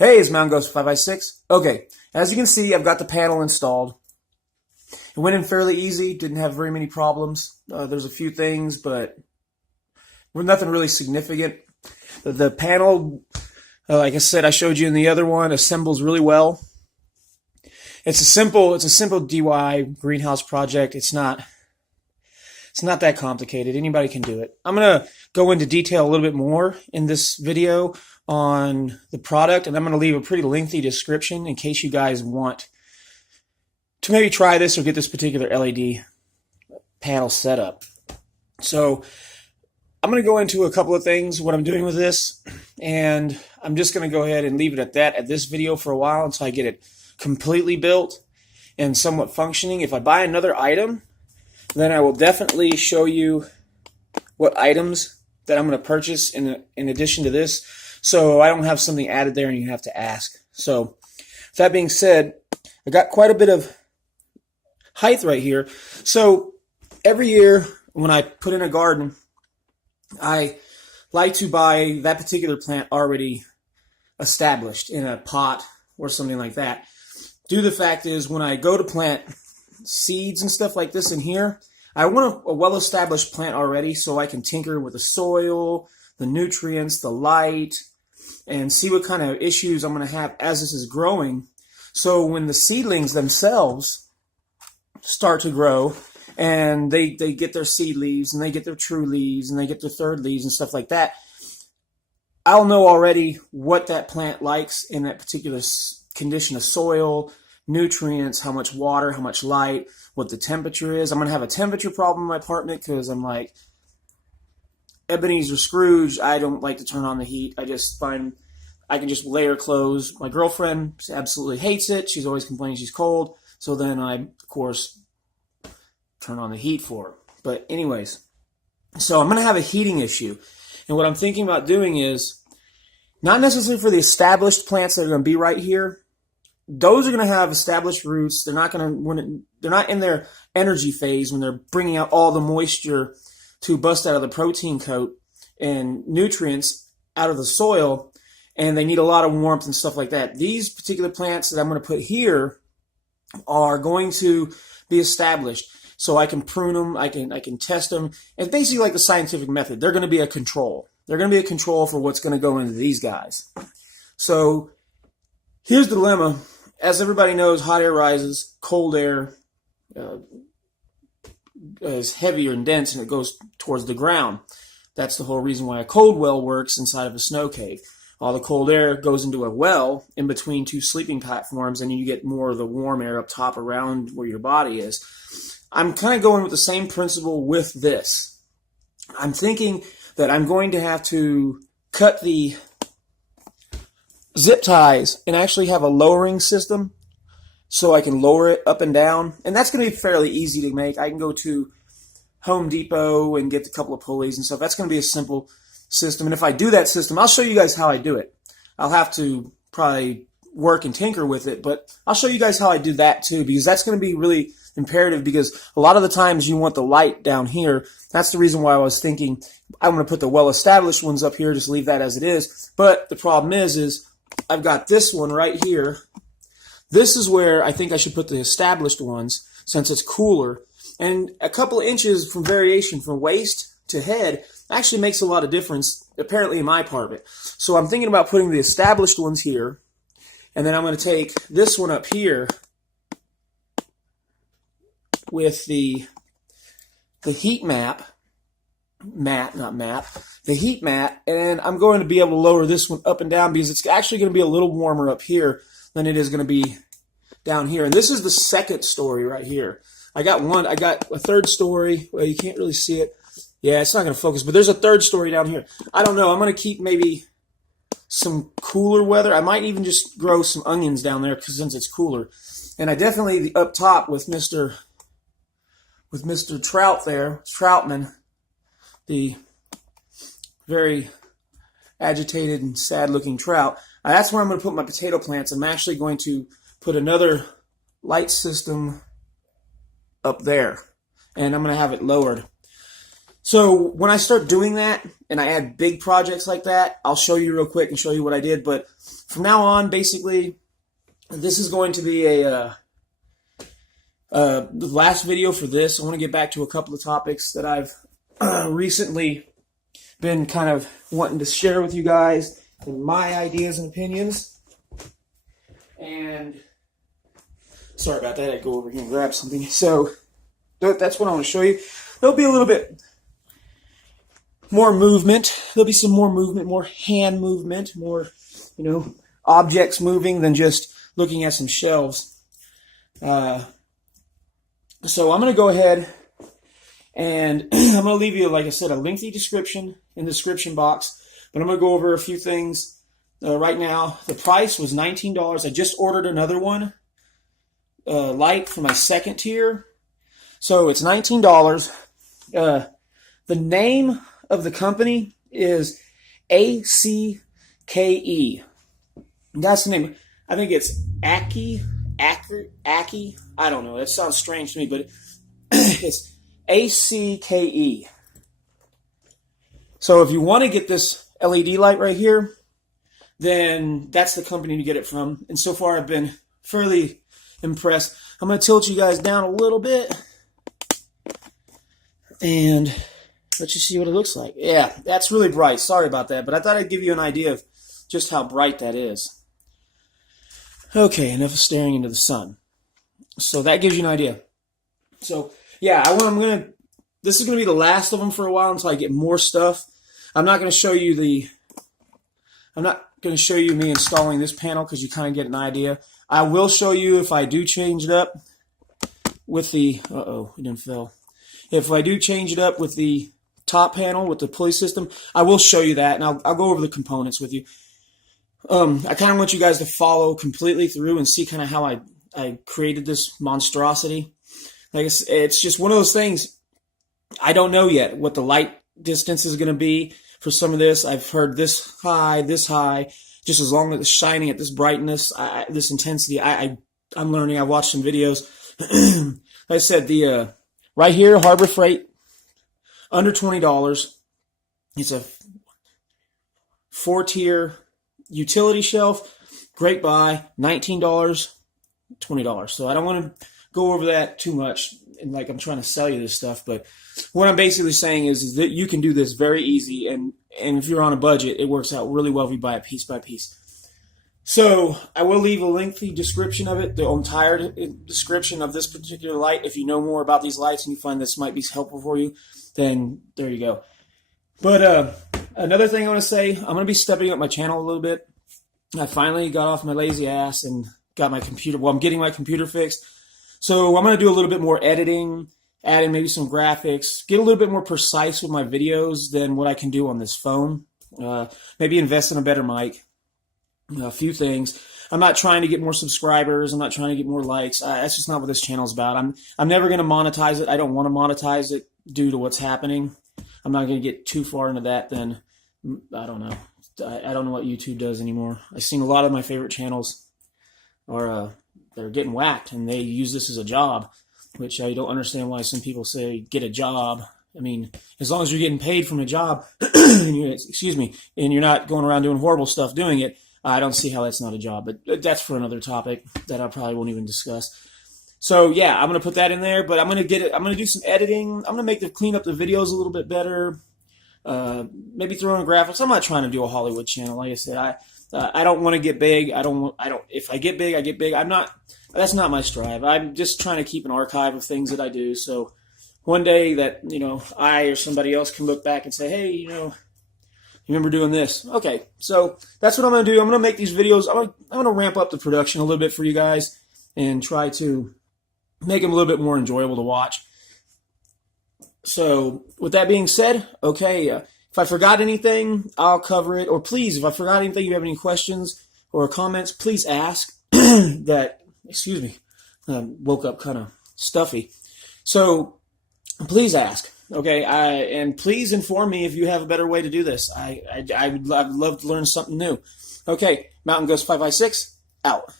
Hey, it's Mountain Ghost 5x6. Okay, as you can see, I've got the panel installed. It went in fairly easy, didn't have very many problems. There's a few things, but nothing really significant. The panel, like I said, I showed you in the other one, assembles really well. It's a simple DIY greenhouse project. It's not that complicated. Anybody can do it. I'm going to go into detail a little bit more in this video on the product, and I'm going to leave a pretty lengthy description in case you guys want to maybe try this or get this particular LED panel set up. So I'm going to go into a couple of things, what I'm doing with this, and I'm just going to go ahead and leave it at that at this video for a while until I get it completely built and somewhat functioning. If I buy another item, then I will definitely show you what items that I'm going to purchase in addition to this, so I don't have something added there and you have to ask. So with that being said, I got quite a bit of height right here. So every year when I put in a garden, I like to buy that particular plant already established in a pot or something like that. Due to the fact is, when I go to plant seeds and stuff like this in here, I want a well-established plant already so I can tinker with the soil, the nutrients, the light, and see what kind of issues I'm going to have as this is growing. So when the seedlings themselves start to grow and they get their seed leaves and they get their true leaves and they get their third leaves and stuff like that, I'll know already what that plant likes in that particular condition of soil, nutrients, how much water, how much light, what the temperature is. I'm going to have a temperature problem in my apartment because I'm like Ebenezer Scrooge. I don't like to turn on the heat. I just find I can just layer clothes. My girlfriend absolutely hates it. She's always complaining she's cold. So then I, of course, turn on the heat for her. But anyways, so I'm going to have a heating issue. And what I'm thinking about doing is, not necessarily for the established plants that are going to be right here. Those are going to have established roots. They're not in their energy phase when they're bringing out all the moisture to bust out of the protein coat and nutrients out of the soil, and they need a lot of warmth and stuff like that. These particular plants that I'm going to put here are going to be established, so I can prune them, I can test them. It's basically like the scientific method. They're going to be a control. They're going to be a control for what's going to go into these guys. So here's the dilemma. As everybody knows, hot air rises, cold air is heavier and dense, and it goes towards the ground. That's the whole reason why a cold well works inside of a snow cave. All the cold air goes into a well in between two sleeping platforms, and you get more of the warm air up top around where your body is. I'm kind of going with the same principle with this. I'm thinking that I'm going to have to cut the zip ties and actually have a lowering system so I can lower it up and down. And that's going to be fairly easy to make. I can go to Home Depot and get a couple of pulleys and stuff. That's going to be a simple system. And if I do that system, I'll show you guys how I do it. I'll have to probably work and tinker with it, but I'll show you guys how I do that too, because that's going to be really imperative, because a lot of the times you want the light down here. That's the reason why I was thinking I'm going to put the well-established ones up here, just leave that as it is. But the problem is I've got this one right here. This is where I think I should put the established ones, since it's cooler. And a couple of inches from variation from waist to head actually makes a lot of difference, apparently, in my apartment. So I'm thinking about putting the established ones here, and then I'm going to take this one up here with the heat the heat mat, and I'm going to be able to lower this one up and down, because it's actually going to be a little warmer up here than it is going to be down here. And this is the second story right here. I got a third story. Well, you can't really see it. Yeah, it's not going to focus, but there's a third story down here. I don't know. I'm going to keep maybe some cooler weather. I might even just grow some onions down there, because since it's cooler. And I definitely, up top with Mr. Trout there, Troutman, the very agitated and sad-looking trout, that's where I'm going to put my potato plants. I'm actually going to put another light system up there, and I'm going to have it lowered. So when I start doing that and I add big projects like that, I'll show you real quick and show you what I did. But from now on, basically, this is going to be the last video for this. I want to get back to a couple of topics that I've recently been kind of wanting to share with you guys and my ideas and opinions. And sorry about that. I go over here and grab something. So that's what I want to show you. There'll be a little bit more movement. There'll be some more movement, more hand movement, more, objects moving than just looking at some shelves. So I'm going to go ahead and I'm going to leave you, like I said, a lengthy description in the description box. But I'm going to go over a few things right now. The price was $19. I just ordered another one, light for my second tier. So it's $19. The name of the company is ACKE. That's the name. I think it's Aki. I don't know. That sounds strange to me, but it's ACKE. So if you want to get this LED light right here, then that's the company to get it from. And so far I've been fairly impressed. I'm going to tilt you guys down a little bit and let you see what it looks like. Yeah, that's really bright. Sorry about that, but I thought I'd give you an idea of just how bright that is. Okay, enough of staring into the sun. So that gives you an idea. So yeah, this is going to be the last of them for a while until I get more stuff. I'm not going to show you me installing this panel because you kind of get an idea. I will show you if I do change it up with the, it didn't fill. If I do change it up with the top panel with the pulley system, I will show you that, and I'll go over the components with you. I kind of want you guys to follow completely through and see kind of how I created this monstrosity. Like it's just one of those things. I don't know yet what the light distance is going to be for some of this. I've heard this high, just as long as it's shining at this brightness, this intensity. I'm learning. I watched some videos. Like I said, the right here, Harbor Freight, under $20. It's a 4-tier utility shelf. Great buy. $19, $20. So I don't want to go over that too much, and like I'm trying to sell you this stuff, but what I'm basically saying is that you can do this very easy, and if you're on a budget, it works out really well if you buy it piece by piece. So I will leave a lengthy description of it, the entire description of this particular light. If you know more about these lights and you find this might be helpful for you, then there you go. But another thing I want to say, I'm going to be stepping up my channel a little bit. I finally got off my lazy ass and got my computer. Well, I'm getting my computer fixed. So I'm going to do a little bit more editing, add in maybe some graphics, get a little bit more precise with my videos than what I can do on this phone. Maybe invest in a better mic, a few things. I'm not trying to get more subscribers. I'm not trying to get more likes. That's just not what this channel is about. I'm never going to monetize it. I don't want to monetize it due to what's happening. I'm not going to get too far into that. Then I don't know. I don't know what YouTube does anymore. I've seen a lot of my favorite channels are they're getting whacked, and they use this as a job, which I don't understand why some people say get a job. I mean, as long as you're getting paid from a job, and you're not going around doing horrible stuff doing it, I don't see how that's not a job. But that's for another topic that I probably won't even discuss. So yeah, I'm gonna put that in there, but I'm gonna do some editing. I'm gonna clean up the videos a little bit better. Maybe throw in graphics. I'm not trying to do a Hollywood channel. Like I said, I don't want to get big. If I get big, I get big. That's not my strive. I'm just trying to keep an archive of things that I do. So one day that, I or somebody else can look back and say, hey, you remember doing this? Okay. So that's what I'm going to do. I'm going to make these videos. I'm going to ramp up the production a little bit for you guys and try to make them a little bit more enjoyable to watch. So with that being said, okay, if I forgot anything, I'll cover it. Or please, if I forgot anything, you have any questions or comments, please ask. Woke up kind of stuffy. So please ask, okay? And please inform me if you have a better way to do this. I'd love to learn something new. Okay, Mountain Ghost 556, out.